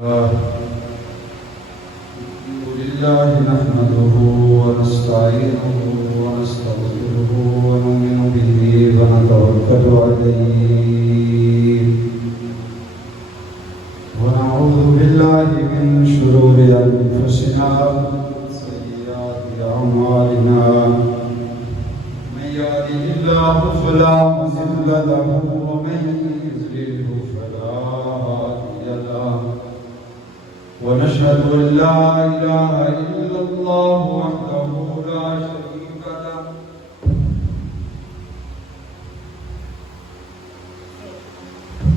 الحمد لله نحمده ونستعينه ونستغفره ونؤمن به ونتوكل عليه ونعوذ بالله من شرور أنفسنا وسيئات أعمالنا من يهده الله فلا مضل له ومن يضلل فلا هادي له ونشهد أن لا إله إلا الله وحده لا شريك له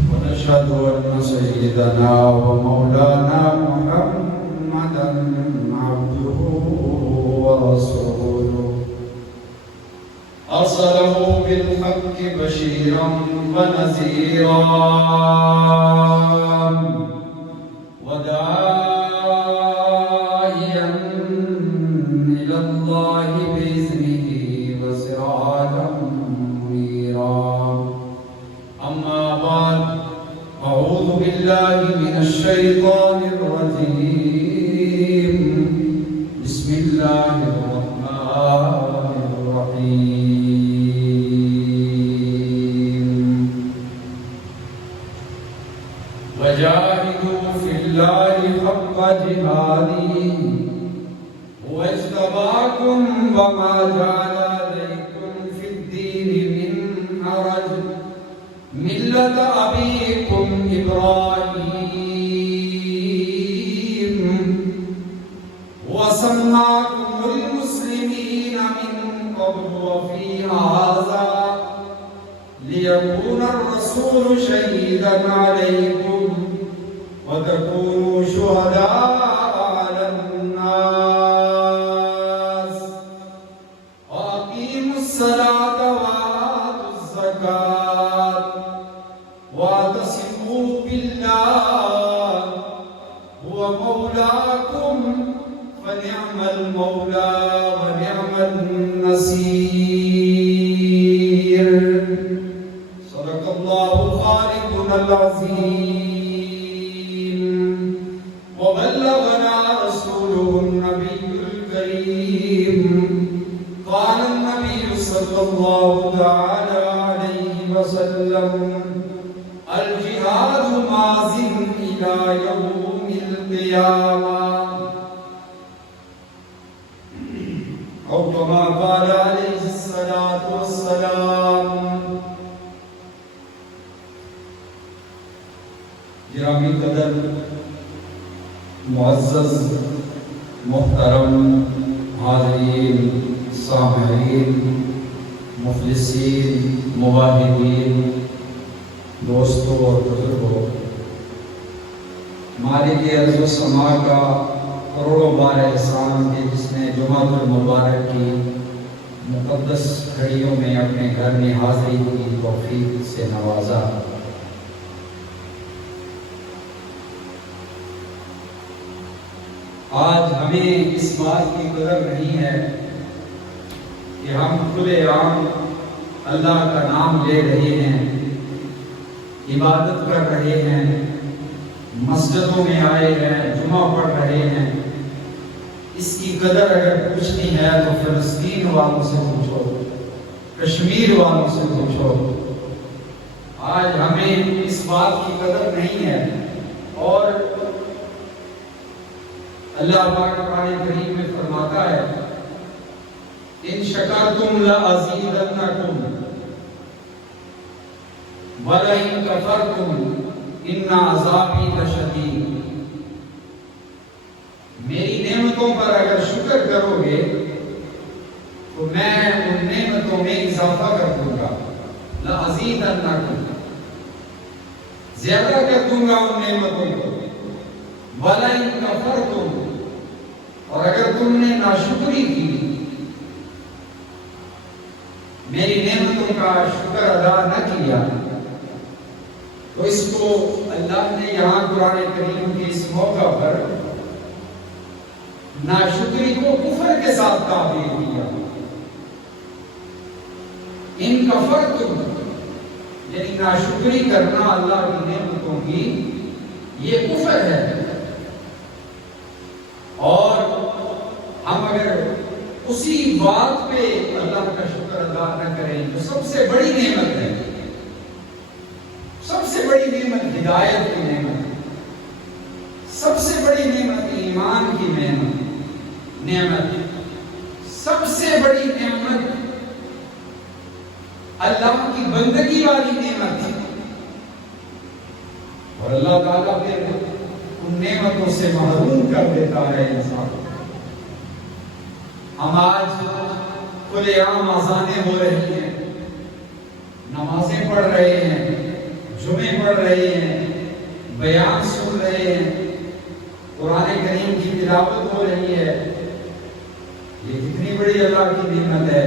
ونشهد أن سيدنا ومولانا محمدا عبده ورسوله أرسله بالحق بشيرا ونذيرا وداعيا إلى الله بإذنه وسراجا منيرا أما بعد أعوذ بالله من الشيطان الرجيم بسم الله الرحمن الرحيم وجاهدوا في الله حق جهاده هو اجتباكم وما جعل عليكم في الدين من حرج ملة أبيكم إبراهيم وسماكم المسلمين من قبل وفي هذا ليكون الرسول شهيدا عليكم وتكونوا شهداء على الناس وأقيموا الصلاة وآتوا الزكاة واعتصموا بالله هو مولاكم فنعم المولى ونعم النصير صدق الله خالقنا العظيم وبلغنا رسوله النبي الكريم قال النبي صلى الله تعالى عليه وسلم الجهاد ماضٍ إلى يوم القيامة أو كما قال عليه الصلاة والسلام. گرامی قدر معزز محترم حاضرین سامعین مفلسین مواہدین دوستوں اور بزرگوں، مالک ارض و سما کا کروڑوں بار احسان ہے جس نے جمعۃ المبارک کی مقدس گھڑیوں میں اپنے گھر میں حاضری کی توفیق سے نوازا۔ آج ہمیں اس بات کی قدر نہیں ہے کہ ہم کھلے عام اللہ کا نام لے رہے ہیں، عبادت کر رہے ہیں، مسجدوں میں آئے ہیں، جمعہ پڑھ رہے ہیں۔ اس کی قدر اگر پوچھنی ہے تو فلسطین والوں سے پوچھو، کشمیر والوں سے پوچھو۔ آج ہمیں اس بات کی قدر نہیں ہے، اور اللہ پاک قرآن کریم میں فرماتا ہے ان شکرتم لازیدنکم ولئن کفرتم ان عذابی لشدید۔ میری نعمتوں پر اگر شکر کرو گے تو میں ان نعمتوں میں اضافہ کر دوں گا، لازیدنکم، زیادہ کر دوں گا ان نعمتوں کو، وَلَئِن كَفَرْتُمْ، اور اگر تم نے ناشکری کی، میری نعمتوں کا شکر ادا نہ کیا، تو اس کو اللہ نے یہاں قرآن کریم کے اس موقع پر ناشکری کو کفر کے ساتھ تعبیر کیا۔ ان کفرتم یعنی ناشکری کرنا اللہ کی نعمتوں کی، یہ کفر ہے۔ کسی بات پہ اللہ کا شکر ادا نہ کریں جو سب سے بڑی نعمت ہے. سب سے بڑی نعمت ہدایت کی نعمت، سب سے بڑی نعمت ایمان کی نعمت، سب سے بڑی نعمت اللہ کی بندگی والی نعمت ہے. اور اللہ تعالیٰ پھر ان نعمتوں سے محروم کر دیتا ہے انسان. ہم آج کھلے عام اذانیں ہو رہی ہیں، نمازیں پڑھ رہے ہیں، جمعے پڑھ رہے ہیں، بیان سن رہے ہیں، قرآن کریم کی تلاوت ہو رہی ہے. یہ کتنی بڑی اللہ کی نعمت ہے.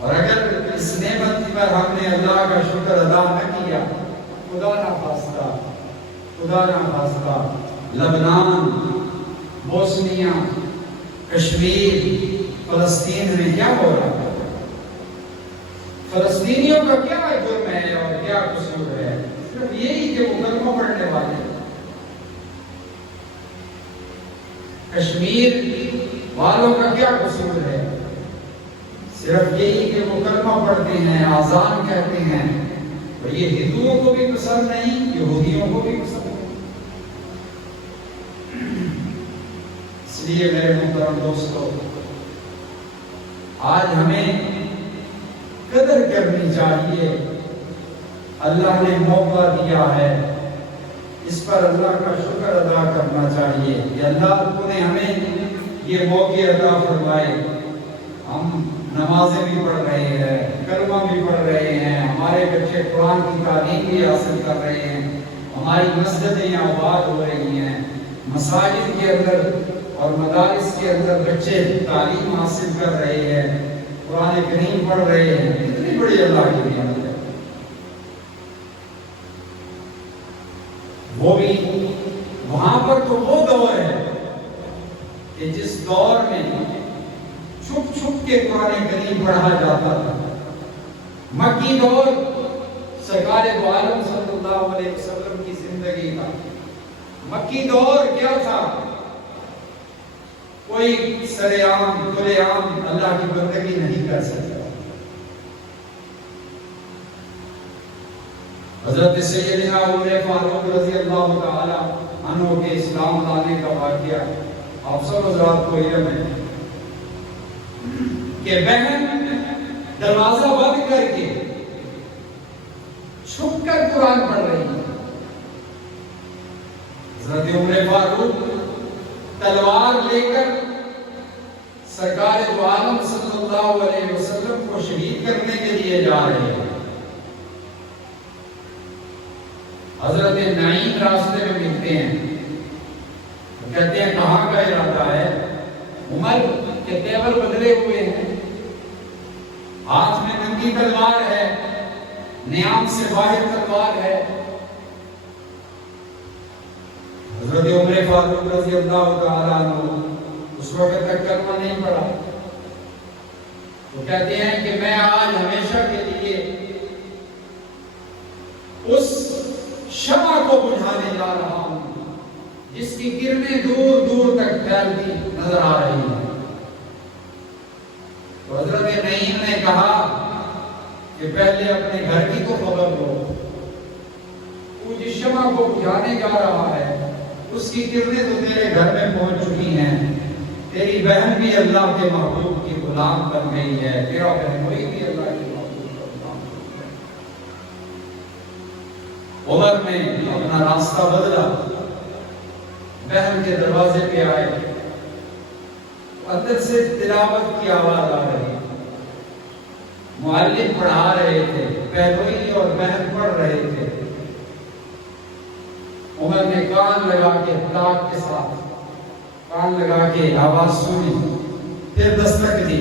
اور اگر اس نعمت پر ہم نے اللہ کا شکر ادا نہ کیا، خدا نہ خواستہ لبنان، بوسنیا، کشمیر، فلسطین میں کیا ہو رہا ہے؟ فلسطینیوں کا کیا جرم ہے اور کیا قصور ہے؟ صرف یہی کہ وہ کلمہ پڑھنے والے ہیں. کشمیر والوں کا کیا قصور ہے؟ صرف یہی کہ وہ کلمہ پڑھتے ہیں، اذان کہتے ہیں. اور یہ ہندوؤں کو بھی پسند نہیں، یہودیوں کو بھی پسند نہیں. اس لیے میرے محترم دوستو، آج ہمیں قدر کرنی چاہیے. اللہ نے موقع دیا ہے، اس پر اللہ کا شکر ادا کرنا چاہیے کہ اللہ تو نے ہمیں یہ موقع عطا فرمائے. ہم نمازیں بھی پڑھ رہے ہیں، کلمہ بھی پڑھ رہے ہیں، ہمارے بچے قرآن کی تعلیم بھی حاصل کر رہے ہیں، ہماری مسجدیں آباد ہو رہی ہیں، مساجد کے اندر اور مدارس کے اندر بچے تعلیم حاصل کر رہے ہیں، قرآن کریم پڑھ رہے ہیں. اتنی بڑی اللہ کی نعمت ہے. وہ بھی وہاں پر تو وہ دور ہے کہ جس دور میں چھپ چھپ کے قرآن کریم پڑھا جاتا تھا. مکی دور سرکار دو عالم صلی اللہ علیہ وسلم کی زندگی کا. مکی دور کیا تھا؟ کوئی سرے عام کھلے عام اللہ کی بندگی نہیں کر سکتا. حضرت سیدنا عمر فاروق رضی اللہ تعالی عنہ کے اسلام لانے کا واقعہ آپ سب حضرات کو علم ہے کہ بہن دروازہ بند کر کے چھپ کر قرآن پڑھ رہی ہے. حضرت عمر فاروق تلوار لے کر سرکار دو عالم صلی اللہ علیہ وسلم کو شہید کرنے کے لیے جا رہے ہیں. حضرت نعیم راستے میں ملتے ہیں، کہتے ہیں کہاں کا ارادہ ہے؟ عمر کے تیور بدلے ہوئے ہیں، ہاتھ میں ننگی تلوار ہے، نیام سے باہر تلوار ہے. حضرت عمر فاروق رضی اللہ تعالیٰ عنہ اس وقت تک کلمہ نہیں پڑھا. وہ کہتے ہیں کہ میں آج ہمیشہ کے لیے اس شمع کو بجھانے جا رہا ہوں جس کی کرنیں دور دور تک پھیلتی نظر آ رہی ہیں. تو حضرت نعیم نے کہا کہ پہلے اپنے گھر کی تو خبر لو. تو جس شمع کو بجھانے جا رہا ہے اس کی کرنیں تو تیرے گھر میں پہنچ چکی ہیں. تیری بہن بھی اللہ کے محبوب کی غلام بن گئی ہے، تیرا بہنوئی بھی اللہ کی محبوب کا غلام بن گئی. عمر نے اپنا راستہ بدلا، بہن کے دروازے پہ آئے. اندر سے تلاوت کی آواز آ رہی، معلم پڑھا رہے تھے، بہنوئی اور بہن پڑھ رہے تھے. عمر نے کان لگا کے طاق کے ساتھ کان لگا کے آواز سنی، پھر دستک دی.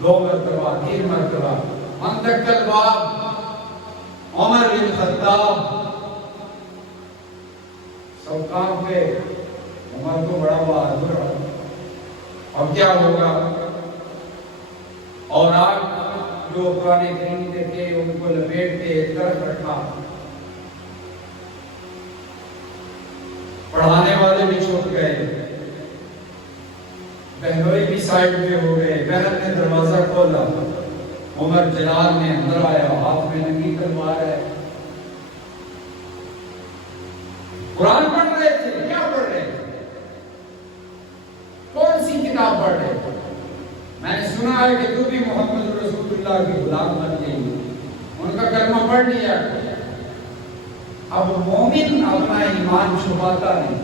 2 مرتبہ 3 مرتبہ. من دق الباب عمر بن خطاب. سب کام پہ عمر کو بڑا بہادر. اب کیا ہوگا؟ اور آپ جو قرآن کریم کے تھے ان کو لپیٹ کے ایک طرف رکھا. پڑھانے والے بھی چھوٹ گئے، بہنوئی بھی سائڈ پہ ہو گئے، بہن نے دروازہ کھولا، عمر جلال نے اندر آیا، ہاتھ میں ننگی تلوار ہے، قرآن پڑھ رہے تھے، کیا پڑھ رہے تھے، کون سی کتاب پڑھ رہے تھے؟ میں نے سنا ہے کہ تو بھی محمد رسول اللہ کی غلام بن گئی، ان کا کلمہ پڑھ لیا۔ اب مومن اپنا ایمان چھپاتا نہیں۔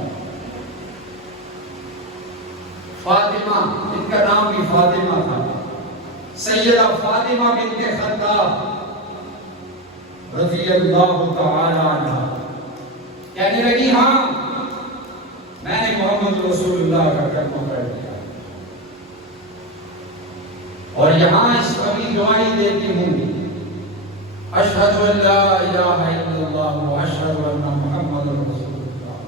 فاطمہ، ان کا نام بھی فاطمہ تھا، سیدہ فاطمہ بنت خطاب رضی اللہ تعالی عنہ کہنے لگی ہاں میں نے محمد رسول اللہ کا کلمہ پڑھ لیا، اور یہاں اس کبھی گواہی دیتی ہوں اشہد ان لا الہ الا اللہ و اشہد ان محمد رسول اللہ۔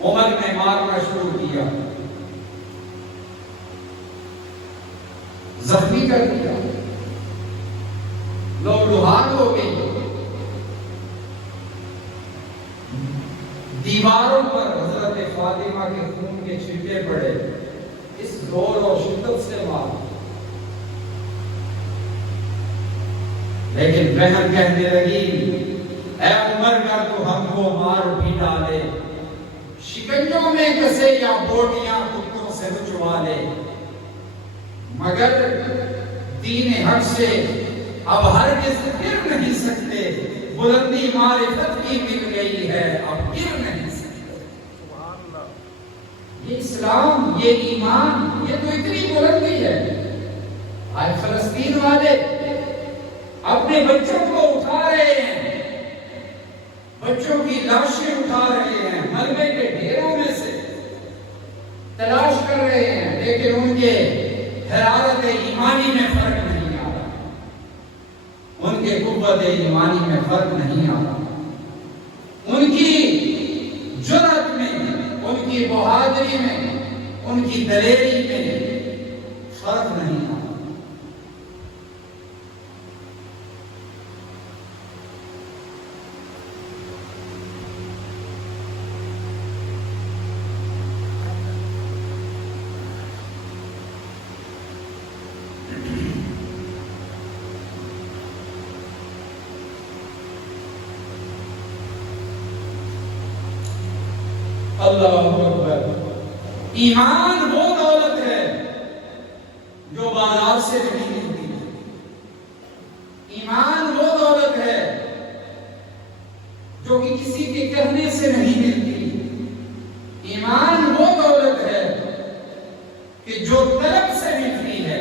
عمر نے مارنا شروع کیا، زخمی کر دیا، لوگ لوہار ہو گئی، دیواروں پر حضرت فاطمہ کے خون کے چھٹے پڑے، اس زور اور شدت سے مار۔ لیکن بہن کہنے لگی اے عمر کا تو ہم کو مار بھی ڈالے، شکنجوں میں کسے یا بوٹیاں کتوں سے رچوا لے، مگر دین حق سے اب ہرگز گر نہیں سکتے، بلندی معرفت کی مل گئی ہے اب گر نہیں سکتے۔ یہ اسلام، یہ ایمان، یہ تو اتنی بلندی ہے۔ آج فلسطین والے اپنے بچوں کو اٹھا رہے ہیں، بچوں کی لاشیں اٹھا رہے ہیں، ملبے کے ڈھیروں میں سے تلاش کر رہے ہیں، لیکن ان کے حرارت ایمانی میں فرق نہیں آ رہا، ان کے قوت ایمانی میں فرق نہیں آ رہا، ان کی جرأت میں، ان کی بہادری میں، ان کی دلیری میں فرق نہیں آ رہا۔ اللہ اکبر۔ ایمان وہ دولت ہے جو بازار سے نہیں ملتی، ایمان وہ دولت ہے جو کہ کسی کے کہنے سے نہیں ملتی، ایمان وہ دولت ہے کہ جو طلب سے ملتی ہے،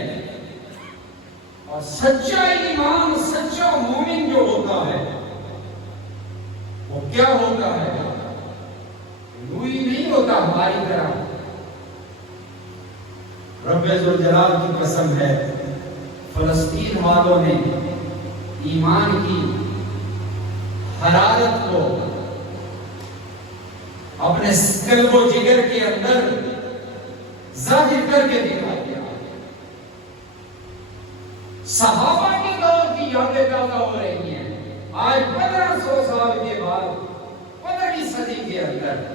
اور سچا ایمان، سچا مومن جو ہوتا ہے وہ کیا ہوتا ہے؟ روئی نہیں ہوتا ہماری طرح۔ رب ذوالجلال کی قسم ہے، فلسطین والوں نے ایمان کی حرارت کو اپنے قلب و جگر کے اندر ظاہر کر کے دکھا دیا۔ صحابہ کے دور کی یادیں پیدا ہو رہی ہیں آج 1500 سال کے بعد، 15ویں صدی کے اندر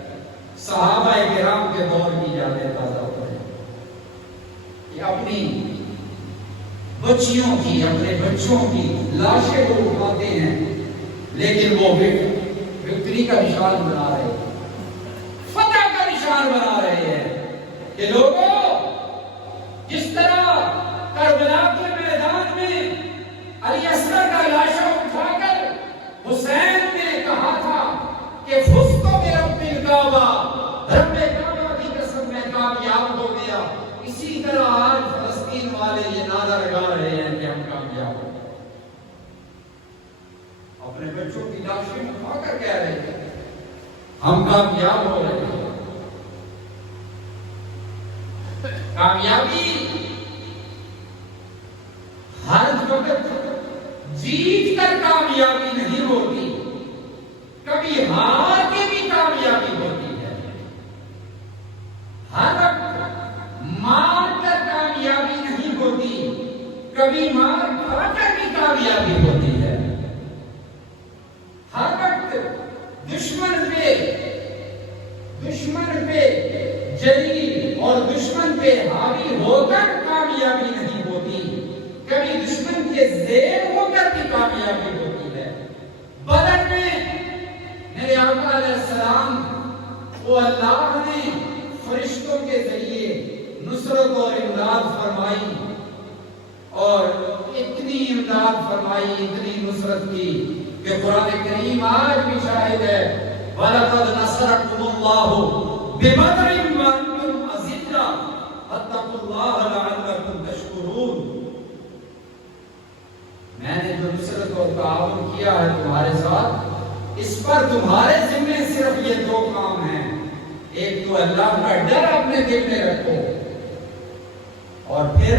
صحابہ کرام کے دور کی یادیں تازہ ہو رہی ہیں کہ اپنی بچیوں کی، اپنے بچوں کی لاشیں کو اٹھاتے ہیں، لیکن وہ وکٹری کا نشان بنا رہے ہیں، فتح کا نشان بنا رہے ہیں کہ لوگوں جس طرح کربلا کے میدان میں علی اصغر کا لاشوں اٹھا کر حسین نے کہا تھا کہ فزت برب الکعبہ، رب کعبہ کی قسم میں کامیاب ہو گیا، اسی طرح آج فلسطین والے یہ نعرہ لگا رہے ہیں کہ ہم کامیاب ہو گئے، اپنے بچوں کی لاشیں اٹھا کر کہہ رہے ہیں ہم کامیاب ہو رہے ہیں۔ کامیابی ہر وقت جیت کر کامیابی نہیں ہوتی، کبھی ہار کے بھی کامیابی ہوتی ہے، ہر وقت مار کر کامیابی نہیں ہوتی، کبھی مار کھا کر بھی کامیابی ہوتی ہے، ہر وقت دشمن پہ جلی اور دشمن پہ حاوی ہو کر کامیابی نہیں ہوتی، کبھی دشمن کے زیر ہو کر بھی کامیابی ہوتی ہے۔ بدر میں میرے آقا علیہ السلام وہ اللہ نے فرشتوں کے ذریعے نصرت اور امداد فرمائی، اور اتنی امداد فرمائی، اتنی نصرت کی کہ قرآن کریم آج بھی شاہد ہے، وَلَقَدْ نَصَرَكُمُ اللَّهُ بِبَدْرٍ وَأَنْتُمْ أَذِلَّةٌ فَاتَّقُوا اللَّهَ لَعَلَّكُمْ تَشْكُرُونَ۔ میں نے جو نصرت اور تعاون کیا ہے تمہارے ساتھ، اس پر تمہارے ذمہ صرف یہ دو کام ہیں، ایک تو اللہ کا ڈر اپنے دل میں رکھو، اور پھر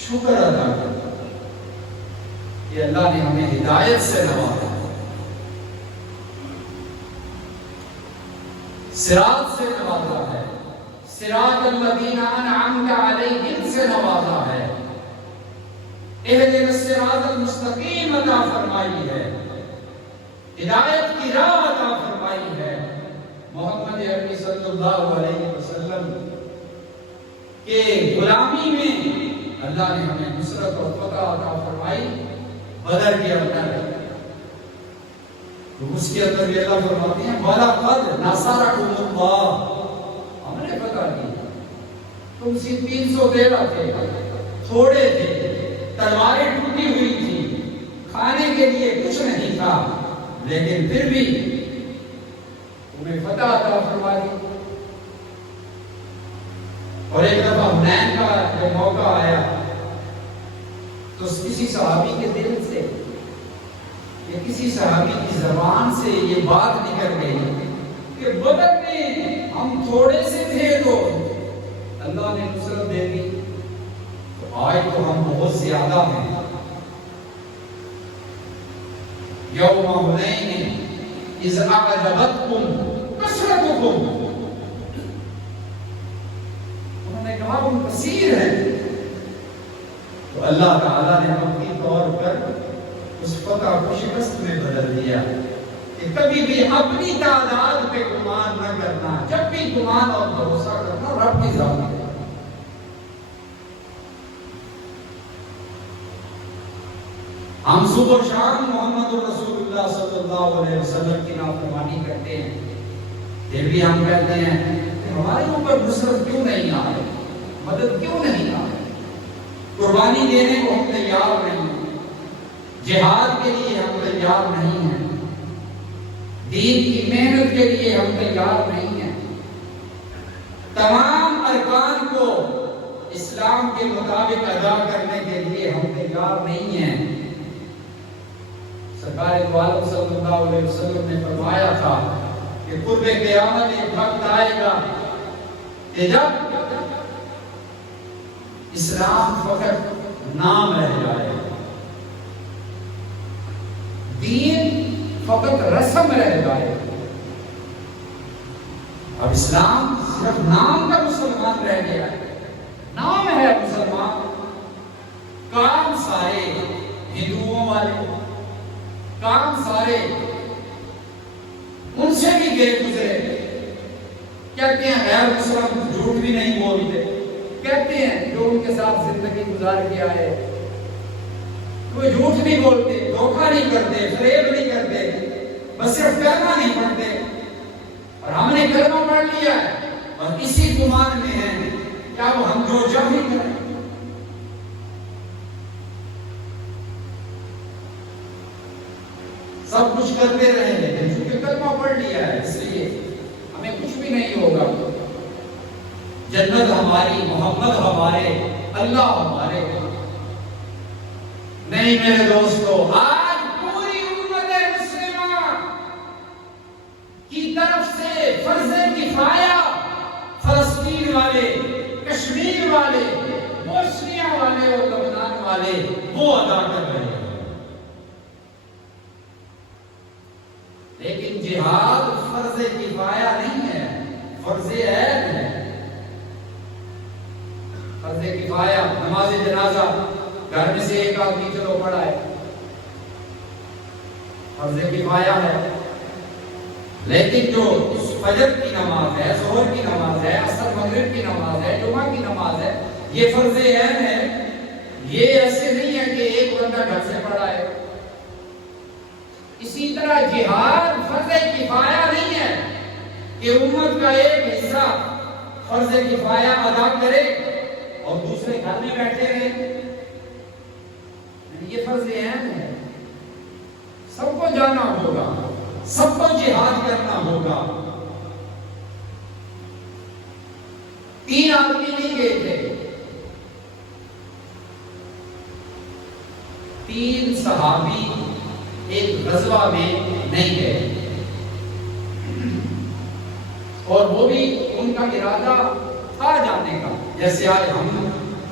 شکر ادا کرو کہ اللہ نے ہمیں ہدایت سے نوازا، صراط سے نوازا ہے، صراط الذین انعمت علیہم سے نوازا ہے، اہدنا الصراط المستقیم عطا فرمائی ہے، ہدایت کی راہ عطا فرمائی ہے۔ محمد عربی صلی اللہ علیہ وسلم کے غلامی میں اللہ نے ہمیں نصرت اور فتح عطا فرمائی۔ بدر کے اندر تو اس کے اندر یہ اللہ فرماتے ہیں وَلَقَدْ نَصَرَكُمُ اللَّهُ، ہم نے فتح کی، تم سے 313 تھے، تھوڑے تھے، تلواریں ٹوٹی ہوئی تھی، کھانے کے لیے کچھ نہیں تھا، لیکن پھر بھی تمہیں فتح عطا فرما دی۔ اور ایک دفعہ حنین کا جب موقع آیا تو کسی صحابی کے دل سے یا کسی صحابی کی زبان سے یہ بات نکل گئی کہ بدر میں ہم تھوڑے سے تھے تو اللہ نے نصرت دے دی، تو آج تو ہم بہت زیادہ ہیں۔ یوم حنین اذ اعجبتکم کثرتکم، انہوں نے کہا ہم کثیر ہیں، تو اللہ تعالیٰ نے اپنی طور پر اس فتح کو شکست میں بدل دیا کہ کبھی بھی اپنی تعداد پہ گمان نہ کرنا، جب بھی گمان اور بھروسہ کرنا رب کی ذات ہے۔ ہم صبح و شام محمد رسول اللہ صلی اللہ علیہ وسلم کی نافرمانی کرتے ہیں، پھر بھی ہم کہتے ہیں کہ ہمارے اوپر نصرت کیوں نہیں آ رہی، مدد کیوں نہیں آ رہی، قربانی دینے کو ہم تیار نہیں ہیں، جہاد کے لیے ہم تیار نہیں ہیں، دین کی محنت کے لیے ہم تیار نہیں ہیں، تمام ارکان کو اسلام کے مطابق ادا کرنے کے لیے ہم تیار نہیں ہیں۔ سرکار دو عالم صلی اللہ علیہ وسلم نے فرمایا تھا کہ قرب قیامت ایک وقت آئے گا کہ جب اسلام فقط نام رہ جائے گا، دین فقط رسم رہ جائے گا، اب اسلام صرف نام کا مسلمان رہ گیا ہے، نام ہے مسلمان، کام سارے ہندوؤں والے، کام سارے ان سے بھی گئے گزرے، کہتے ہیں غیر مسلم جھوٹ بھی نہیں بولتے، کہتے ہیں جو ان کے ساتھ زندگی گزار کے آئے وہ جھوٹ نہیں بولتے، دھوکہ نہیں کرتے، فریب نہیں کرتے، بس صرف کلمہ نہیں پڑھتے، اور ہم نے کلمہ پڑھ لیا ہے اور اسی گمان میں ہیں کیا وہ ہم جو جب ہی کریں، سب کچھ کرتے رہیں گے کیونکہ کلمہ پڑھ لیا ہے، اس لیے ہمیں کچھ بھی نہیں ہوگا، جنت ہماری، محمد ہمارے، اللہ ہمارے۔ نہیں میرے دوستو، آج پوری امت مسلمہ کی طرف سے فرض کفایہ فلسطین والے، کشمیر والے، بوسنیا والے اور لبنان والے وہ ادا کر رہے ہیں، لیکن جہاد فرض کفایہ نہیں ہے، فرض عین ہے۔ فرض کفایہ نماز جنازہ گھر میں سے ایک آدمی چلو پڑھائے، فرض کفایہ ہے، لیکن جو فجر کی نماز ہے، ظہر کی نماز ہے، عصر مغرب کی نماز ہے، جمعہ کی نماز ہے، یہ فرض عین ہے۔ یہ ایسے نہیں ہے کہ ایک بندہ گھر سے پڑھا ہے۔ اسی طرح جہاد فرض کفایہ نہیں ہے کہ امت کا ایک حصہ فرض کفایہ ادا کرے اور دوسرے گھر میں بیٹھے رہے۔ یہ فرض عین ہے، سب کو جانا ہوگا، سب کو جہاد کرنا ہوگا۔ 3 آدمی نہیں گئے تھے، 3 صحابی ایک غزوہ میں نہیں گئے، اور وہ بھی ان کا ارادہ تھا جانے کا۔ جیسے آج ہم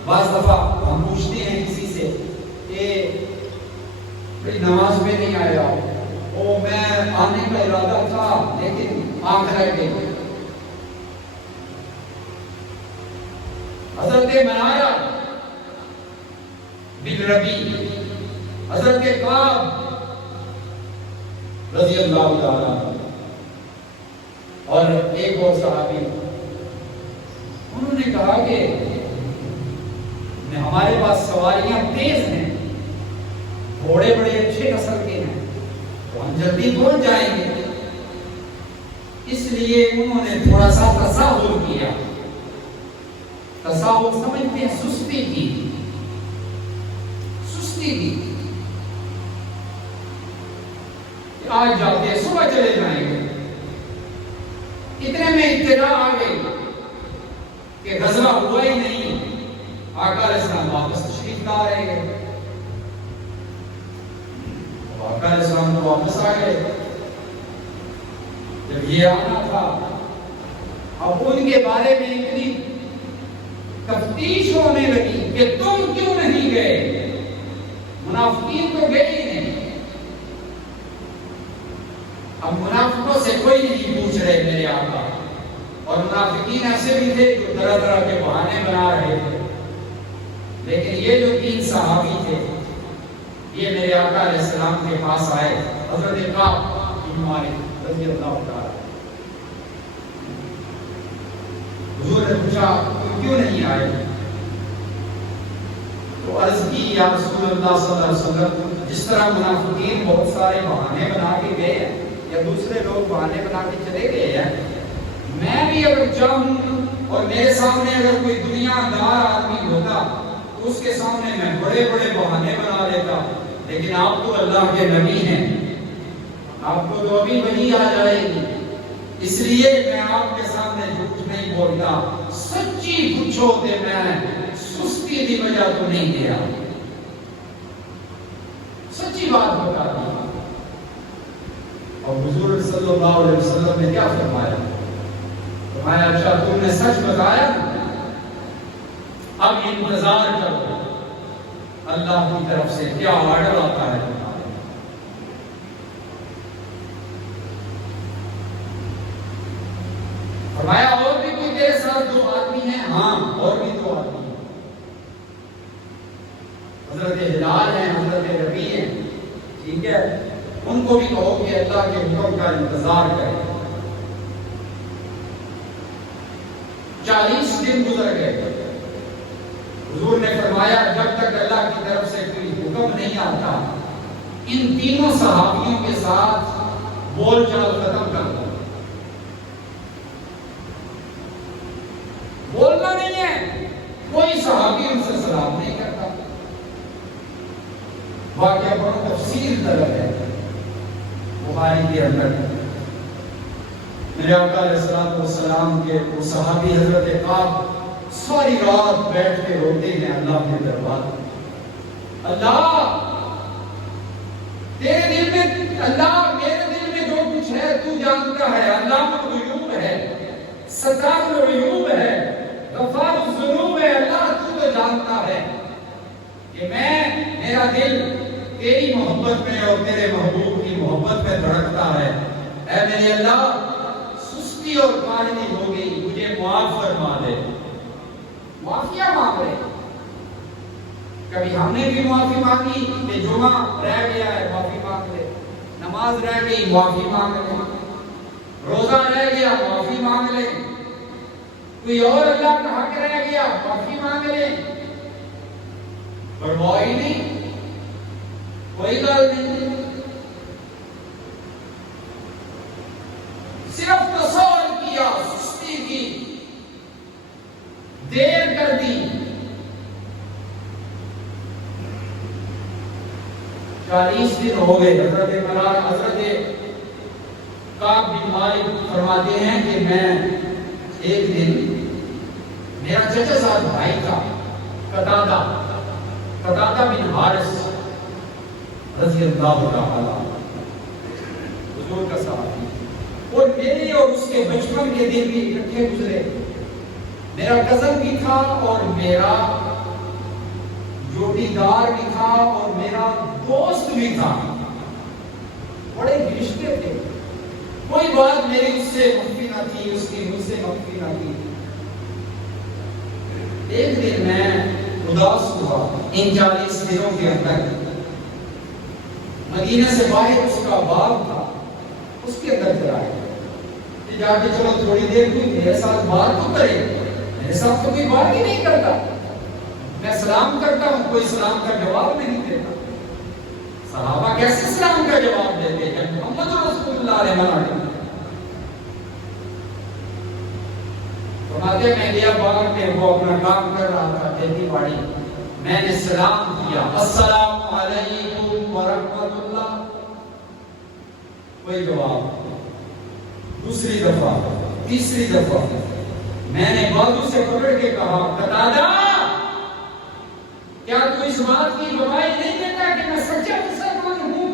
بعض دفعہ ہم پوچھتے ہیں کسی سے کہ نماز میں نہیں آیا، او میں آنے کا ارادہ تھا لیکن آنکھ رہ گئی۔ حضرت منایا بن ربی، حضرت کعب رضی اللہ تعالیٰ، اور ایک اور صحابی، انہوں نے کہا کہ ہمارے پاس سواریاں تیز ہیں، گھوڑے بڑے اچھے نسل کے ہیں، تو ہم جلدی پہنچ جائیں گے۔ اس لیے انہوں نے تھوڑا سا تساہل کیا۔ تساہل سمجھتے ہیں سستی کی، سستی کی، آج جاتے ہیں صبح چلے جائیں گے۔ اتنے میں اطلاع آ گئی کہ غزوہ ہوا ہی نہیں، آقا علیہ السلام واپس تشریف لا رہے ہیں۔ آقا علیہ السلام تو واپس آ گئے۔ جب یہ آنا تھا، اب ان کے بارے میں اتنی تفتیش ہونے لگی کہ تم کیوں نہیں گئے؟ منافقین تو گئے ہی نہیں۔ اب منافقوں سے کوئی نہیں پوچھ رہے میرے آقا، اور منافقین ایسے بھی تھے جو طرح طرح کے بہانے بنا رہے تھے، لیکن یہ جو 3 صحابی تھے یہ میرے آقا علیہ السلام کے پاس آئے۔ حضرت کعب بن مالک رضی اللہ تعالیٰ، حضور نے پوچھا تم کیوں نہیں آئے؟ تو عرض کی یا رسول اللہ صلی اللہ علیہ وسلم، جس طرح منافقین بہت سارے بہانے بنا کے گئے ہیں یا دوسرے لوگ بہانے بنا کے چلے گئے ہیں، میں بھی اگر چاہوں اور میرے سامنے اگر کوئی دنیا دار آدمی ہوتا تو اس کے سامنے میں بڑے بڑے بہانے بنا لیتا، لیکن آپ تو اللہ کے نبی ہیں، آپ کو تو ابھی وحی آ جائے گی، اس لیے میں آپ کے سامنے جھوٹ نہیں بولتا، سچی پوچھو کہ میں سستی دی وجہ تو نہیں گیا، سچی بات بتا دی۔ اور حضور صلی اللہ علیہ وسلم نے کیا فرمایا؟ فرمایا اچھا تم نے سچ بتایا، اب انتظار کرو اللہ کی طرف سے کیا آرڈر آتا ہے تمہارے۔ فرمایا اور بھی کوئی تیرے ساتھ 2 آدمی ہیں؟ ہاں اور بھی 2 آدمی ہیں، حضرت ہلال ہیں، حضرت ربیع ہیں، ٹھیک ہے، ان کو بھی کہو کہ اللہ کے حکم کا انتظار کریں۔ 40 دن گزر گئے، حضور نے فرمایا جب تک اللہ کی طرف سے کوئی حکم نہیں آتا ان تینوں صحابیوں کے ساتھ بول چال ختم کر دو، بولنا نہیں ہے، کوئی صحابی ان سے سلام نہیں کرتا۔ واقعہ بڑا تفصیل طلب ہے بخاری کے اندر۔ میرے آقا علیہ السلام کے وہ صحابی حضرت کعب ساری رات بیٹھ کے روتے ہیں اللہ کے دربار، اللہ تیرے دل میں، اللہ میرے دل میں جو کچھ ہے تو جانتا ہے، علام الغیوب ہے، ستار العیوب ہے، غفار الذنوب ہے، اللہ تو جانتا ہے کہ میرا دل تیری محبت میں اور تیرے محبوب کی محبت میں دھڑکتا ہے، اے میرے اللہ سستی اور کاہلی ہو گئی، مجھے معاف فرما دے۔ معافیاں مانگ رہے، کبھی ہم نے بھی معافی مانگی کہ جمعہ رہ گیا ہے معافی مانگ لے، نماز رہ گئی معافی مانگ لے، کوئی اور اللہ کا حق رہ گیا معافی مانگ لیں، پرواہی نہیں، کوئی گل نہیں، صرف تصور کیا، سستی کی، دیر کر دی۔ 40 دن ہو گئے، حضرت کعب بن مالک فرماتے ہیں کہ میں ایک دن، میرا چچا زاد بھائی تھا قتادہ بن حارث رضی اللہ تعالی حضور کا صحابی، اور میرے اور اس کے بچپن کے دن بھی اکٹھے گزرے، میرا کزن بھی تھا اور میرا جوڑی دار بھی تھا اور میرا دوست بھی تھا، بڑے رشتے تھے، کوئی بات میری اس سے مخفی نہ تھی، اس کی مجھ سے مخفی نہ تھی۔ ایک دن میں اداس ہوا، ان 40 دنوں کے اندر مدینہ سے باہر اس کا باغ تھا، اس کے اندر چلا گیا، جا کے چلو تھوڑی دیر کوئی میرے ساتھ بات تو کرے، میرے ساتھ تو کوئی بات ہی نہیں کرتا، میں سلام کرتا ہوں کوئی سلام کا جواب نہیں دیتا۔ صحابہ کیسے سلام کا جواب دیتے ہیں؟ محمد رسول اللہ علیہ وسلم فرماتے میں گیا باغ میں، وہ اپنا کام کر رہا تھا کھیتی باڑی، میں نے سلام کیا، السلام علیکم ورحمۃ اللہ، کوئی جواب۔ دوسری دفعہ، تیسری دفعہ میں نے بازو سے پکڑ کے کہا، قتادہ کیا تو اس بات کی گواہی نہیں دیتا کہ میں سچا مسلمان ہوں؟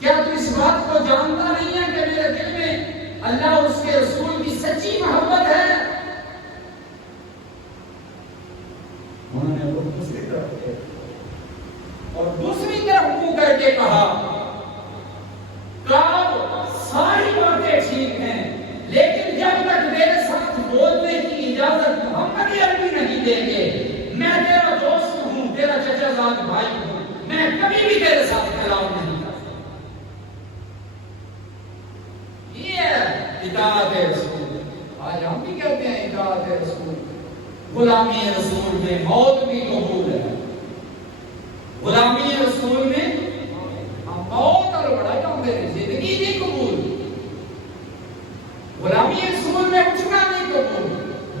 کیا تو اس بات کو جانتا نہیں ہے کہ میرے دل میں اللہ اور اس کے رسول کی سچی محبت ہے؟ انہوں نے وہ دوسری طرف اور دوسری طرف منہ کر کے کہا، ساری باتیں ٹھیک ہیں، لیکن جب تک میرے ساتھ بولنے کی اجازت محمد عربی نہیں دیں گے، میں تیرا دوست ہوں، تیرا چچا زاد بھائی ہوں، میں کبھی بھی تیرے ساتھ کلام نہیں کر سکتا۔ یہ اطاعت رسول، آج ہم بھی کہتے ہیں اطاعت رسول، غلامی رسول میں موت بھی قبول ہے، غلامی رسول میں موت اور بڑا کام دے زندگی بھی قبول، غلامی رسول میں اٹھنا نہیں قبول،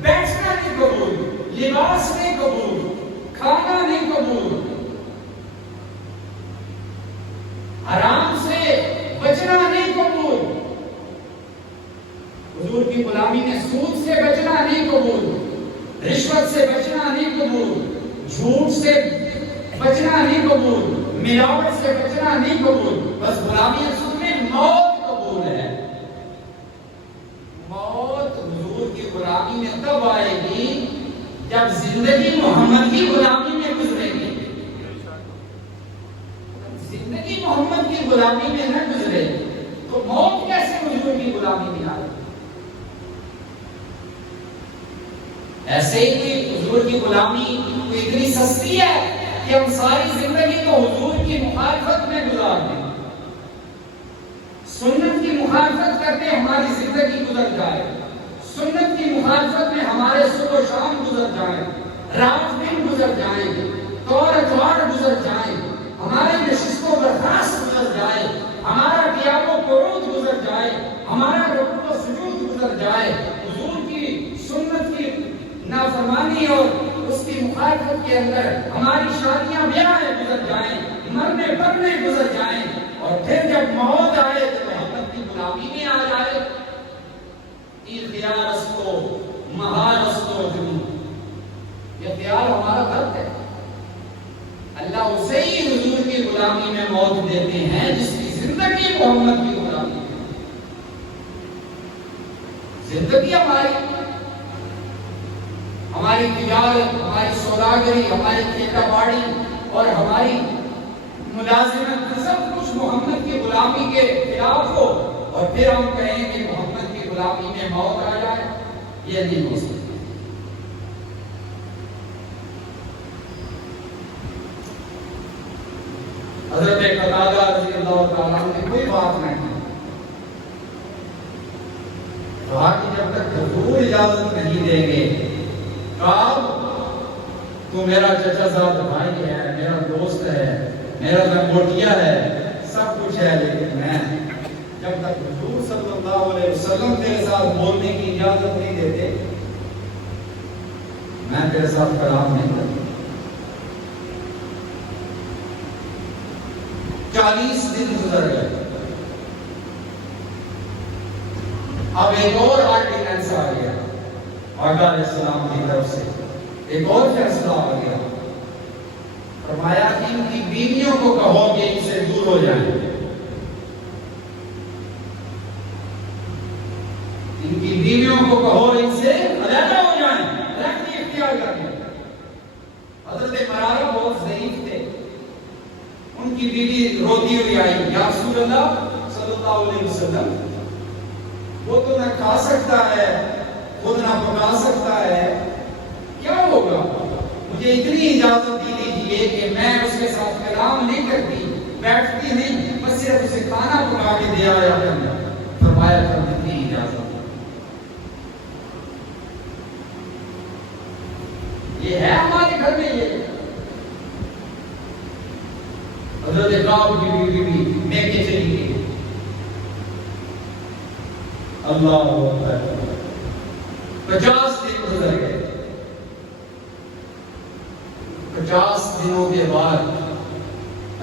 بیٹھنا نہیں قبول، لباس نہیں قبول، کھانا نہیں قبول، حرام سے بچنا نہیں قبول، حضور کی غلامی میں سود سے بچنا نہیں قبول، رشوت سے بچنا نہیں قبول، جھوٹ سے بچنا نہیں قبول، ملاوٹ سے بچنا نہیں قبول، بس غلامی رسول میں موت قبول ہے۔ موت حضور کی غلامی میں تب آئے گی جب زندگی محمد کی غلامی میں گزرے گی، زندگی محمد کی غلامی میں نہ گزرے تو موت کیسے حضور کی غلامی میں آئے؟ ایسے ہی کہ حضور کی غلامی اتنی سستی ہے کہ ہم ساری زندگی کو حضور کی مخالفت میں گزار دیں، سنت کی مخالفت کرتے ہماری زندگی گزر جائے، سنت کی مخالفت میں ہمارے صبح و شام گزر جائیں، رات دن گزر جائیں، طور اتوار گزر جائیں، ہماری نشست و برخاست گزر جائے، ہمارا قیام و قعود گزر جائے، ہمارا رکوع و سجود گزر جائے، حضور کی سنت کی نافرمانی اور اس کی مخالفت کے اندر ہماری شادیاں بیاہ گزر جائیں، مرنے پڑنے گزر جائیں، اور پھر جب موت آئے تو محبت کی غلامی میں آ جائے، اختیار اس کو محال اس کو جنون، یہ اختیار ہمارا غلط ہے۔ اللہ اسے ہی حضور کی غلامی میں موت دیتے ہیں جس کی زندگی محمد کی غلامی ہے۔ زندگی ہماری تجارت، ہماری سوداگری، ہماری کھیتی باڑی اور ہماری ملازمت سب کچھ محمد کی غلامی کے خلاف ہو، اور پھر ہم کہیں کہ محمد کی غلامی میں موت آ جائے، یہ نہیں ہو سکتا۔ حضرت قتادہ رضی اللہ تعالیٰ عنہ نے کوئی بات نہیں، کہا کہ جب تک حضور اجازت نہیں دیں گے، کعب تو میرا چچا زاد بھائی ہے، میرا دوست ہے، میرا لنگوٹیا ہے، سب کچھ ہے، لیکن میں جب تک حضور صلی اللہ علیہ وسلم تیرے ساتھ بولنے کی اجازت نہیں دیتے، میں تیرے ساتھ کلام نہیں کرتا۔ 40 دن گزر گئے۔ اب ایک اور آرڈیننس آ گیا آقا علیہ السلام کی طرف سے، ایک اور فیصلہ آ گیا۔ فرمایا ان کی بیویوں کو کہو کہ ان سے دور ہو جائیں، ان کی بیویوں کو کہو ان سے علیحدہ ہو جائیں، علیحدگی اختیار کر لیں۔ حضرت مرارہ بہت ضعیف تھے، ان کی بیوی روتی ہوئی آئی، یا رسول اللہ صلی اللہ علیہ وسلم، وہ تو نہ کھا سکتا ہے، خود نہ پکا سکتا ہے، کیا ہوگا؟ مجھے اتنی اجازت دی دیجیے کہ میں اس کے ساتھ کلام نہیں کرتی، بیٹھتی نہیں، بس صرف اسے کھانا پکا کے دے آیا کرنا۔ فرمایا کر اتنی اجازت، یہ ہے ہمارے گھر میں، یہ حضرت کعب کی بیوی میکے چلی گئی۔ اللہ اکبر، 50 دن گزر گئے۔ 50 دنوں کے بعد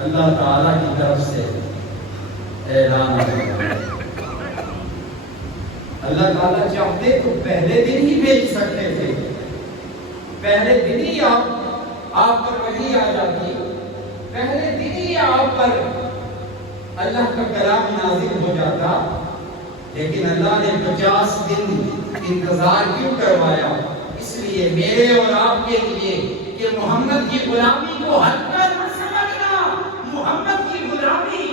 اللہ تعالیٰ کی طرف سے اعلان آیا۔ اللہ تعالیٰ چاہتے تو پہلے دن ہی بھیج سکتے تھے، پہلے دن ہی آپ پر وحی آ جاتی، پہلے دن ہی آپ پر اللہ کا کلام نازل ہو جاتا، لیکن اللہ نے 50 دن انتظار کیوں کروایا؟ اس لیے میرے اور آپ کے لیے کہ محمد کی غلامی کو حد کر مت سمجھنا۔ محمد کی غلامی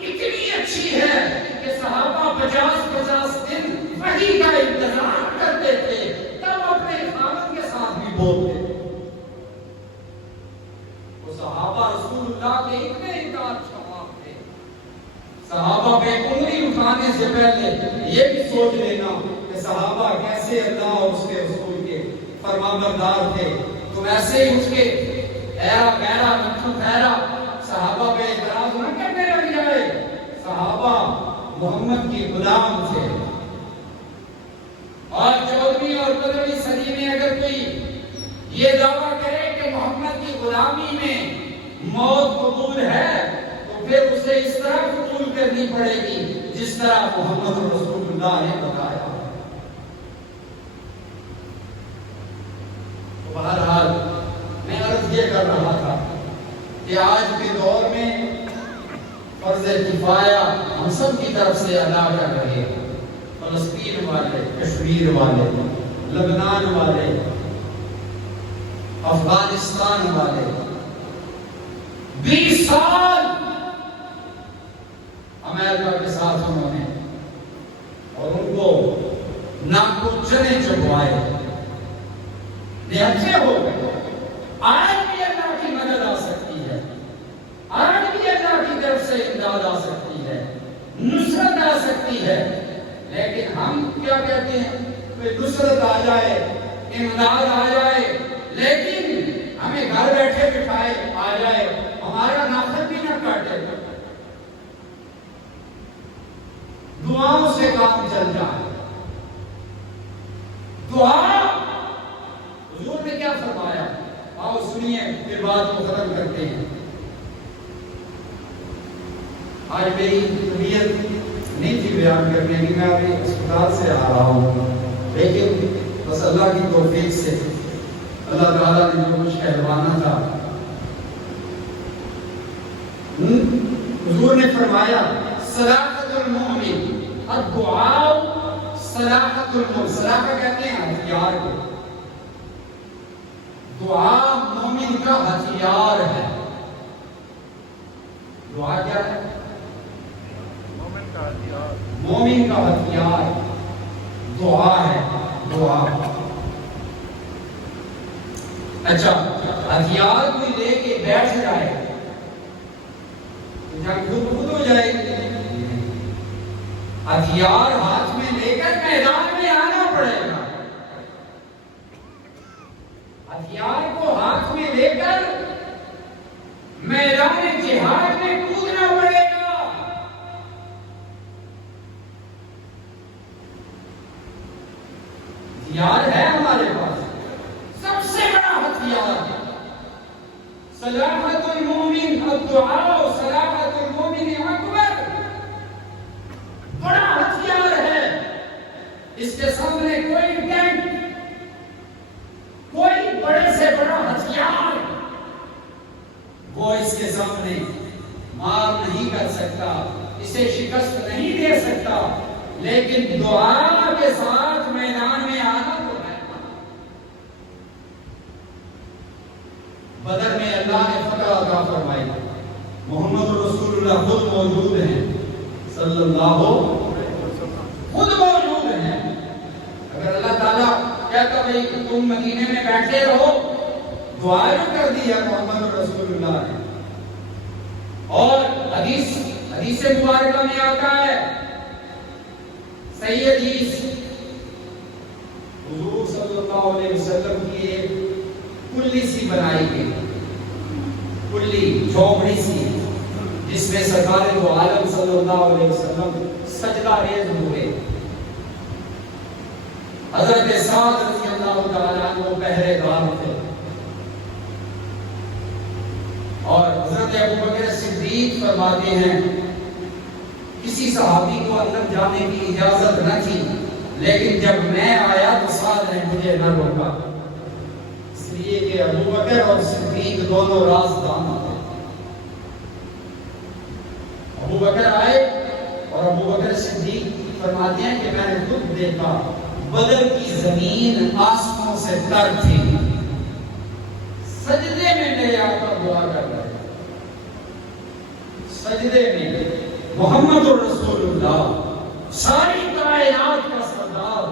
اتنی اچھی ہے کہ صحابہ 50 دن وحی کا انتظار کرتے تھے، تب اپنے خاوند کے ساتھ بھی بولتے تھے۔ وہ صحابہ رسول اللہ کے اتنے اطاعت شفاف تھے، صحابہ پہ انگلی اٹھانے سے پہلے یہ بھی سوچ لینا کہ صحابہ کیسے اللہ اور اس کے رسول کے فرمانبردار تھے، تم ایسے ہی اٹھ کے ایرا میرا مٹھو پھیرا صحابہ پہ اعتراض نہ کرنے لگ جائے۔ صحابہ محمد کی غلام تھے، اور 14ویں اور 15ویں صدی میں اگر کوئی یہ دعویٰ کرے کہ محمد کی غلامی میں موت قبول ہے تو پھر اسے اس طرح قبول کرنی پڑے گی جس طرح محمد رسول اللہ نے بتایا۔ بہرحال میں عرض یہ کر رہا تھا کہ آج کے دور میں فرض کفایہ ہم سب کی طرف سے ادا کر رہے ہیں، فلسطین والے، کشمیر والے، لبنان والے، افغانستان والے، 20 سال امریکہ کے ساتھ انہوں نے، اور ان کو ناک کو چنے چبوائے، نہتے ہو گئے۔ آج بھی اللہ کی مدد آ سکتی ہے، آج بھی اللہ کی طرف سے امداد آ سکتی ہے، نصرت آ سکتی ہے، لیکن ہم کیا کہتے ہیں کہ نصرت آ جائے، امداد آ جائے، لیکن ہمیں گھر بیٹھے بٹھائے آ جائے، ہمارا ناخن بھی نہ کاٹے، دعاؤں سے کام چل جائے۔ دعا حضور نے کیا فرمایا؟ آؤ سنیے، پھر بات کو ختم کرتے ہیں۔ آج میری طبیعت نہیں تھی بیان کرنے کی، میں ابھی اسپتال سے آ رہا ہوں، لیکن بس اللہ کی توفیق سے اللہ تعالیٰ نے جو کچھ کہلوانا تھا، حضور نے فرمایا صلاحت المؤمن الدعاء، صلاحت المؤمن، صلاح کہتے ہیں ہتھیار کو، دعا مومن کا ہتھیار ہے۔ دعا کیا ہے؟ مومن کا ہتھیار، مومن کا ہتھیار دعا ہے، دعا۔ اچھا، ہتھیار کوئی لے کے بیٹھ جائے جنگ خود ہو جائے گی، ہتھیار ہاتھ میں لے کر میدان میں آنا پڑے گا، ہتھیار کو ہاتھ میں لے کر میدان جہاد میں کودنا پڑے گا۔ ہتھیار ہے ہمارے پاس، سب سے بڑا ہتھیار سلاحت المومن الدعاء، سلاحت المومن اکبر، بڑا ہتھیار ہے۔ اس کے سامنے کوئی ٹینک، کوئی بڑے سے بڑا ہتھیار وہ اس کے سامنے مار نہیں کر سکتا، اسے شکست نہیں دے سکتا، لیکن دعا کے ساتھ میدان میں آنا تو ہے۔ بدر میں اللہ نے فتح عطا فرمائی، محمد رسول اللہ خود موجود ہیں، صلی اللہ خود موجود ہیں۔ اگر اللہ تعالیٰ کہتا بھئی تم مدینے میں بیٹھے رہو، دعا جو کر دی ہے محمد رسول اللہ نے۔ اور حدیث مبارکہ میں آتا ہے، صحیح حدیث، حضور صلی اللہ علیہ وسلم کی ایک کلی سی بنائی گئی، کلی جھوپڑی سی، جس میں سرکار دو عالم صلی اللہ علیہ وسلم سجدہ ریز ہوئے۔ حضرت سعد رضی اللہ تعالیٰ عنہ پہرے دار تھے، اور حضرت ابوبکر صدیق فرماتے ہیں کسی صحابی کو اندر جانے کی اجازت نہ تھی، لیکن جب میں آیا تو سعد نے مجھے نہ روکا، اس لیے کہ ابوبکر اور صدیق دونوں رازدان تھے۔ ابوبکر آئے اور ابوبکر صدیق فرماتے ہیں کہ میں نے خود دیکھا بدر کی زمین آسمانوں سے تر تھی، سجدے میں لے آ کر دعا کر رہے، سجدے میں محمد رسول اللہ، ساری کائنات کا سردار،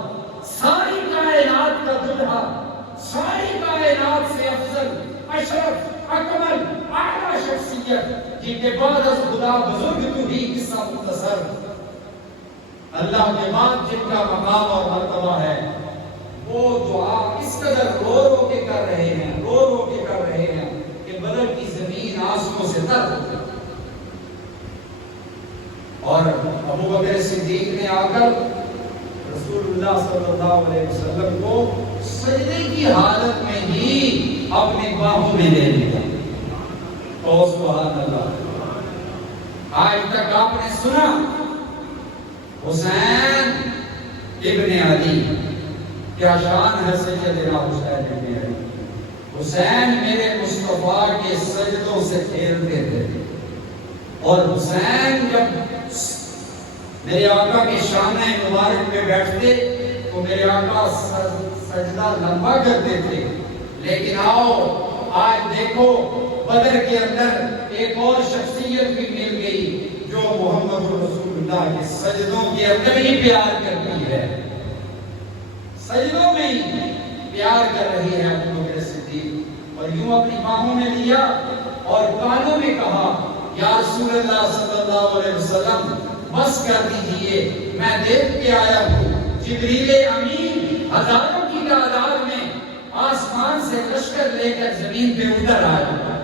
ساری کائنات کا دلہا، ساری کائنات سے افضل، اشرف، اکمل، اعلیٰ شخصیت، جن کے بعد از خدا بزرگ تو ہی قصہ مختصر، اللہ کے بعد جن کا مقام اور مرتبہ ہے، وہ دعا اس قدر رو رو کے کر رہے ہیں، رو رو کے کر رہے ہیں کہ بدر کی زمین آنسوؤں سے تر ہو گئی۔ اور ابوبکر صدیق نے آ کر رسول اللہ صلی اللہ علیہ وسلم کو سجدے کی حالت میں ہی اپنے باہوں میں لے لیا۔ او سبحان اللہ! آج تک آپ نے سنا حسین ابن علی، کیا شان ہے سیدنا حسین ابن علی، حسین میرے مصطفیٰ کے سجدوں سے کھیلتے تھے، اور حسین جب میرے آقا کے شانہ مبارک پہ بیٹھتے تو میرے آقا سجدہ لمبا کرتے تھے۔ لیکن آؤ آج دیکھو بدر کے اندر ایک اور شخصیت بھی مل گئی جو محمد رسول اللہ کے سجدوں کے اندر ہی پیار کرتی ہے، سجدوں میں ہی پیار کر رہی ہے ابوبکر صدیق، اور یوں اپنی باہوں میں لیا اور کانوں میں کہا، یا رسول اللہ صلی اللہ علیہ وسلم بس کر دیجئے، میں دیکھ کے آیا ہوں جبریل امین ہزاروں کی تعداد میں آسمان سے لشکر لے کر زمین پہ اتر آیا۔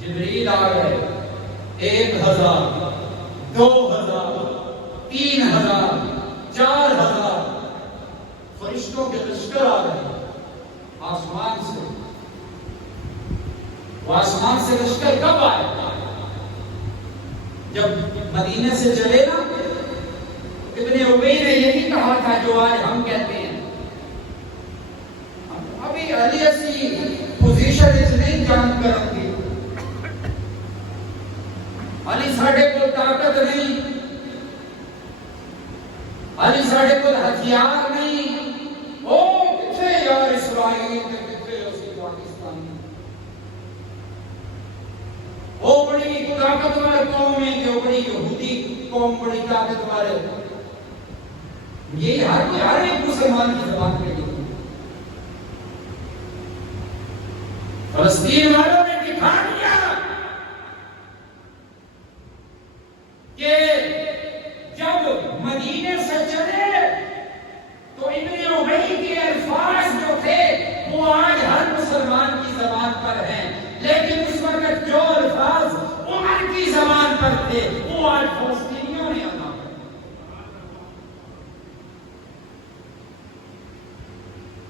جبریل آ گئے، 1000، 2000، 3000، 4000 فرشتوں کے لشکر آ گئے آسمان سے۔ وہ آسمان سے لشکر کب آئے؟ جب مدینے سے چلے نا، ابن ابی نے یہی کہا تھا جو آج ہم کہتے ہیں، ابھی علی ایسی پوزیشن اس نہیں جان کر ہوں گی، علی ساڑھے کو طاقت نہیں، علی ساڑھے کو ہتھیار نہیں، او کتنے یار اسرائیل کے کتنے اسی پاکستانی، او بڑی طاقتور قوم ہے جو بڑی یہودی قوم بڑی طاقتور ہے، یہ ہر ایک مسلمان کی زبان پہ لکھی۔ فلسطین والوں نے دکھا دیا سینے سے چلے تو ابن ابی کے الفاظ جو تھے وہ آج ہر مسلمان کی زبان پر ہیں، لیکن اس وقت جو الفاظ عمر کی زبان پر تھے وہ آج فلسطینیوں نے ادا کر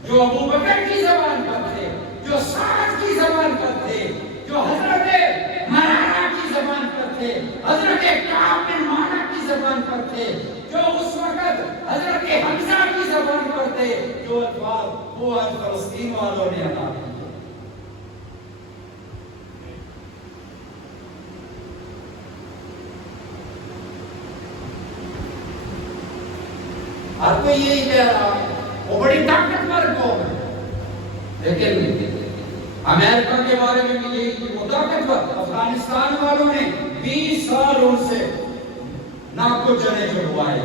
جو ابو بکر کی زبان پر تھے، جو سعد کی زبان پر تھے، جو حضرت مرارہ کی زبان پر تھے، حضرت کعب بن مالک کی زبان پر تھے، جو اس وقت حضرت حمزہ کی زبان پر تھے، جو الفاظ وہ آج فلسطین والوں نے ادا کیے۔ ہر کوئی یہی کہہ رہا ہے وہ بڑی طاقتور قوم ہے، لیکن امریکہ کے بارے میں بھی یہی کہ وہ طاقتور۔ افغانستان والوں نے 20 سال ان سے ناک کو چنے چڑھوائے،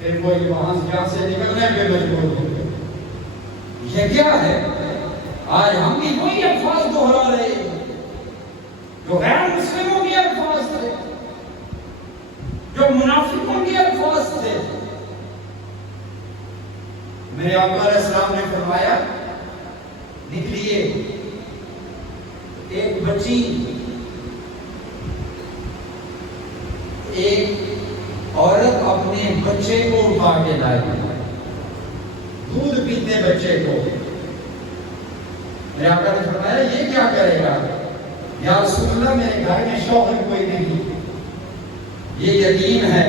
پھر کوئی وہاں سے نکلنے پہ مجبور ہو گئے۔ یہ کیا ہے؟ آج ہم بھی وہی الفاظ دہرا رہے ہیں جو غیر مسلموں کے الفاظ تھے، جو منافقوں کے الفاظ تھے۔ میرے آقا علیہ السلام نے فرمایا نکلیے، ایک بچی ایک عورت اپنے بچے کو اٹھا کے لائے، دودھ پیتے بچے کو۔ میرے آقا نے فرمایا یہ کیا کرے گا؟ یا رسول اللہ میرے گھر میں شوہر کوئی نہیں، یہ یتیم ہے،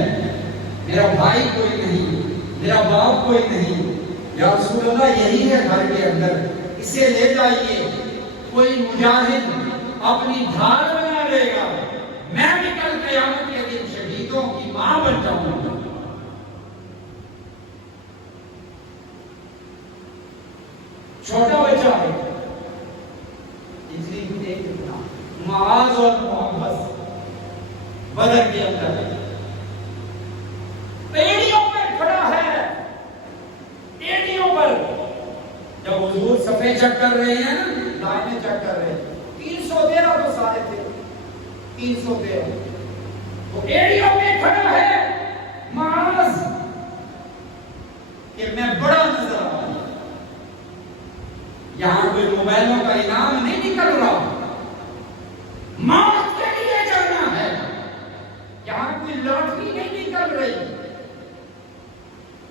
میرا بھائی کوئی نہیں، میرا باپ کوئی نہیں، یا رسول اللہ یہی ہے گھر کے اندر، اسے لے جائیے، کوئی مجاہد اپنی ڈھال بنا لے گا، میں بھی کل قیامت کے دن شہیدوں کی ماں بن جاؤں گا۔ چھوٹا بچہ ہے، معاذ اور محبت بدر کے اندر ایڑیوں پر کھڑا ہے، ایڑیوں پر۔ جب حضور صفے چیک کر رہے ہیں، دائیں چیک کر رہے ہیں، 313 تو سارے تھے، 313 وہ ایڑیوں پہ کھڑا ہے معاذ کہ میں بڑا نظر آ رہا ہوں۔ یہاں کوئی موبائلوں کا انعام نہیں نکل رہا، موت کے لیے جانا ہے، یہاں کوئی لاٹری نہیں نکل رہی،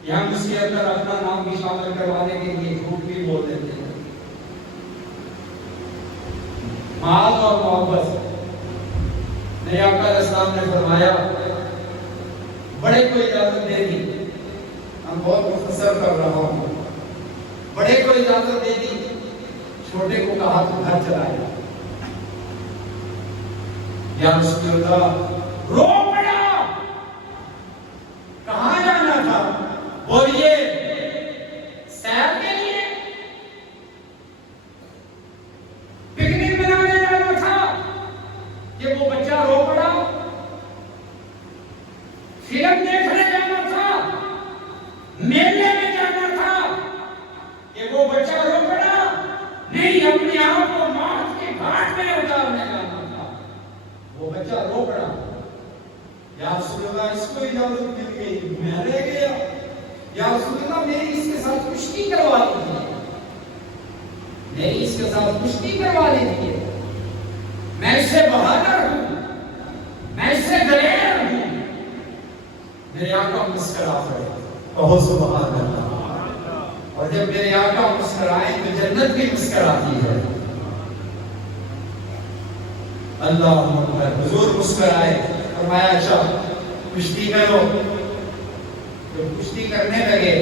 یہاں اس کے اندر اپنا نام بھی شامل کروانے کے لیے جھوٹ بھی بول دیتے ہیں۔ معاذ اور محبت۔ میرے آقا علیہ السلام نے فرمایا بڑے کو اجازت دے دی، ہم بہت مختصر کر رہا ہوں، بڑے کو اجازت دے دی، چھوٹے کو کہا تو گھر چلائے۔ یا رسول اللہ رو پڑا، کہاں جانا تھا؟ بولیے سیر کے لیے، پکنک منانے جانا تھا کہ وہ بچہ رو پڑا، فلم دیکھنے جانا تھا، میلے میں جانا تھا کہ وہ بچہ رو پڑا؟ نہیں، اپنے آپ کو موت کے گھاٹ میں اتارنے جانا تھا، وہ بچہ رو پڑا۔ یا رسول اللہ اس کو اجازت مل گئی، میں رہ گیا، یا رسول اللہ میری اس کے ساتھ کشتی کروا لیجیے، میری اس کے ساتھ کشتی کروا لیجیے، میں اس سے بہادر ہوں، میں اس سے دلیر ہوں۔ میرے آقا مسکرا پڑے، کہو سبحان اللہ۔ اور جب میرے آقا مسکرائیں تو جنت بھی مسکراتی ہے۔ اللہ اکبر۔ حضور مسکرائے، فرمایا اچھا کشتی کرو۔ جب کشتی کرنے لگے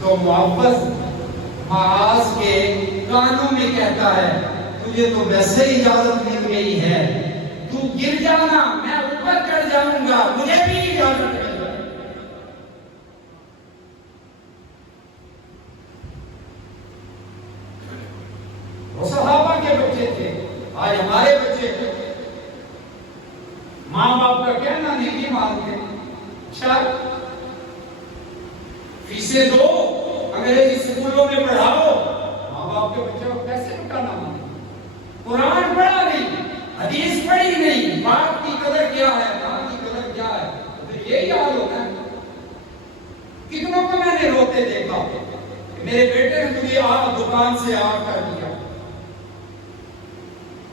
تو محبت معاذ کے کانوں میں کہتا ہے تجھے تو ویسے ہی اجازت مل گئی ہے، تو گر جانا، میں اوپر چڑھ جاؤں گا، مجھے بھی اجازت مل گئی۔ وہ صحابہ کے بچے تھے، آج ہمارے بچے تھے، ماں باپ کا کہنا نہیں مانتے۔ اچھا فیسیں دو، انگریزی اسکولوں میں پڑھاؤ، ماں باپ کے بچے کو کیسے کہنا مانتے؟ قرآن پڑھا نہیں، حدیث پڑھی نہیں، باپ کی قدر کیا ہے، ماں کی قدر کیا ہے؟ میرے بیٹے نے تجھے دکان سے آگ کر دیا،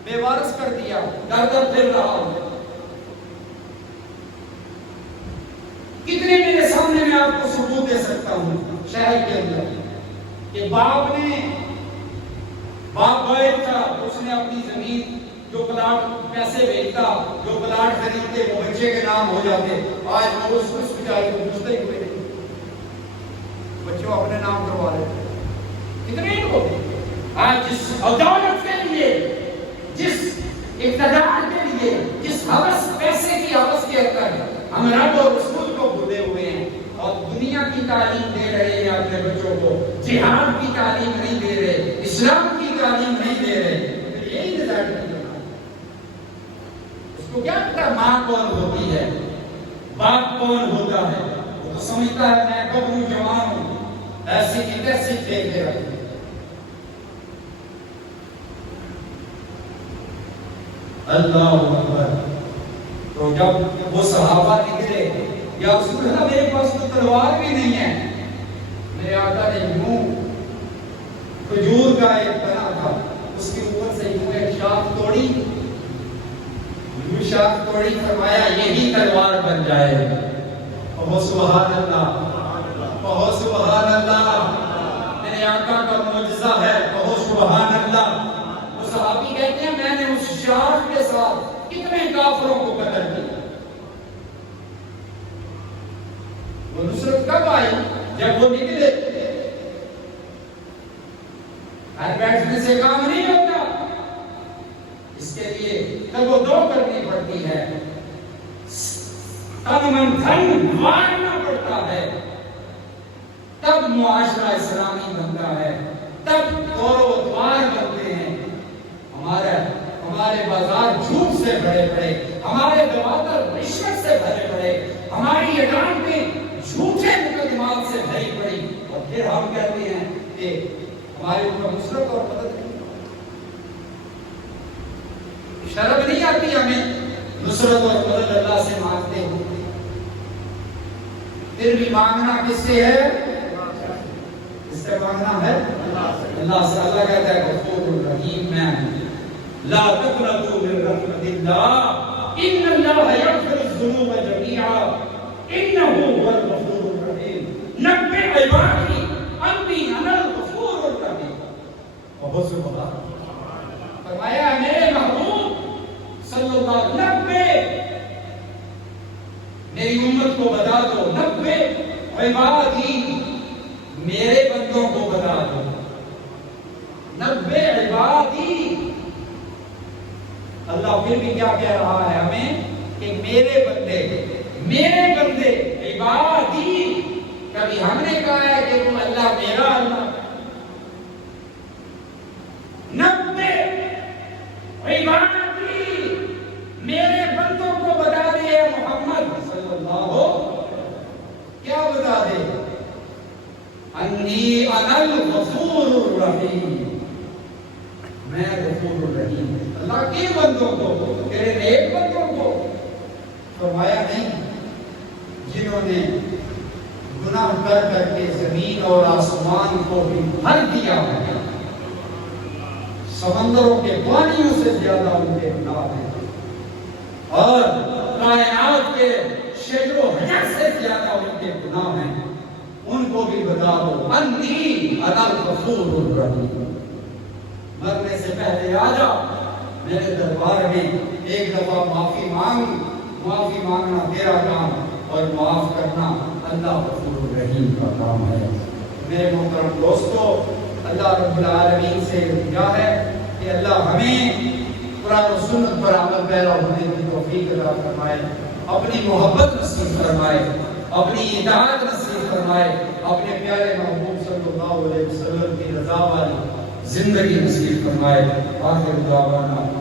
بے وارث کر دیا، در در پھر رہا ہوں۔ کتنے میرے سامنے میں آپ کو ثبوت دے سکتا ہوں شہر کے اندر کہ باپ غائب تھا، اس نے اپنی زمین جو پلاٹ پیسے بیچتا، جو پلاٹ خریدتے وہ بچے کے نام ہو جاتے، آج وہ اس بیچارے کو پوچھتے ہی ہوئے بچوں اپنے نام کروا لیتے۔ کتنے لوگ آج جس دولت کے لیے، جس اقتدار کے لیے، جس ہوس پیسے کی ہوس کے اندر ہم رب اور رسول کو بھولے ہوئے ہیں اور دنیا کی تعلیم دے رہے ہیں اپنے بچوں کو، جہاد کی تعلیم نہیں دے رہے، اسلام کی تعلیم نہیں دے رہے، پھر یہی ڈیزائن نہیں ہونا۔ اس کو کیا پتا ماں کون ہوتی ہے، باپ کون ہوتا ہے؟ وہ تو سمجھتا ہے میں کب جوان ہوں، ایسی کی تیسی پھینک دے رہا۔ اللہ اکبر۔ تو جب وہ صحابہ نکلے، یا اس نے کہا میرے پاس تو تلوار بھی نہیں ہے، میرے آقا نے یوں کھجور کا ایک تنا تھا، اس کے اوپر سے یوں ایک شاخ توڑی، یوں شاخ توڑی، فرمایا یہی تلوار بن جائے۔ کہو سبحان اللہ، کہو سبحان اللہ، میرے آقا کا معجزہ ہے، کہو سبحان اللہ۔ وہ صحابی کہتے ہیں میں نے اس شاخ کے ساتھ کتنے کافروں کو قتل کیا۔ وہ نصرت کب آئی؟ جب وہ نکلے۔ ہر بیٹھنے سے کام نہیں ہوتا، اس کے لیے تب وہ دو کرنی پڑتی ہے، تن من دھن مارنا پڑتا ہے، تب معاشرہ اسلامی بنتا ہے، تب دور و دوار بنتے ہیں۔ ہمارے بازار جھوٹ سے بھرے پڑے، ہمارے دفاتر رشوت سے بھرے پڑے، ہماری عدالتیں جھوٹے مقدمات سے بھری پڑی، اور پھر ہم کہتے ہیں کہ ہمارے اوپر نصرت اور مدد نہیں۔ شرم نہیں آتی ہمیں نصرت اور مدد اللہ سے مانگتے ہو؟ پھر بھی مانگنا کس سے ہے؟ اس سے مانگنا ہے اللہ سے۔ اللہ کہتا ہے غفور الرحیم میں لا تقنطوا من رحمت اللہ ان اللہ یغفر الذنوب جميعا انہ هو الغفور الرحیم نبئ عبادی انی انا الغفور الرحیم۔ بہت سبحان فرمایا میرے محبوب صلی اللہ علیہ وسلم، میری امت کو بتا دو، نبئ عبادی میرے بندوں کو بتا دو، نبئ عبادی۔ اللہ پھر بھی کیا کہہ رہا ہے ہمیں کہ میرے بندے عبادی۔ کبھی ہم نے کہا ہے کہ وہ اللہ میرا اللہ؟ نبئ عبادی میرے بندوں کو بتا دے محمد صلی اللہ کیا بتا دے؟ انی انا الغفور الرحیم، میں غفور الرحیم۔ اللہ کے بندوں کو، تیرے نیک بندوں کو فرمایا نہیں جنہوں نے گناہ کر کر کے زمین اور آسمان کو بھی بھر دیا ہے، سمندروں کے پانیوں سے زیادہ ان کے گناہ ہیں، اور کائنات کے شجر و حجر سے زیادہ ان کے گناہ ہیں، ان کو بھی بتا دو انی انا الغفور الرحیم۔ مرنے سے پہلے آ جا میرے دربار میں، ایک دفعہ معافی مانگ، معافی مانگنا تیرا کام اور معاف کرنا اللہ غفور الرحیم کا کام ہے۔ میرے محترم دوستو، اللہ رب العالمین سے التجا ہے کہ اللہ ہمیں قرآن و سنت پر عمل پیرا ہونے کی توفیق عطا فرمائے، اپنی محبت نصیب فرمائے، اپنی اطاعت نصیب فرمائے، اپنے پیارے محبوب صلی اللہ علیہ وسلم کی رضا والی زندگی نصیب فرمائے۔ آخر دعوانا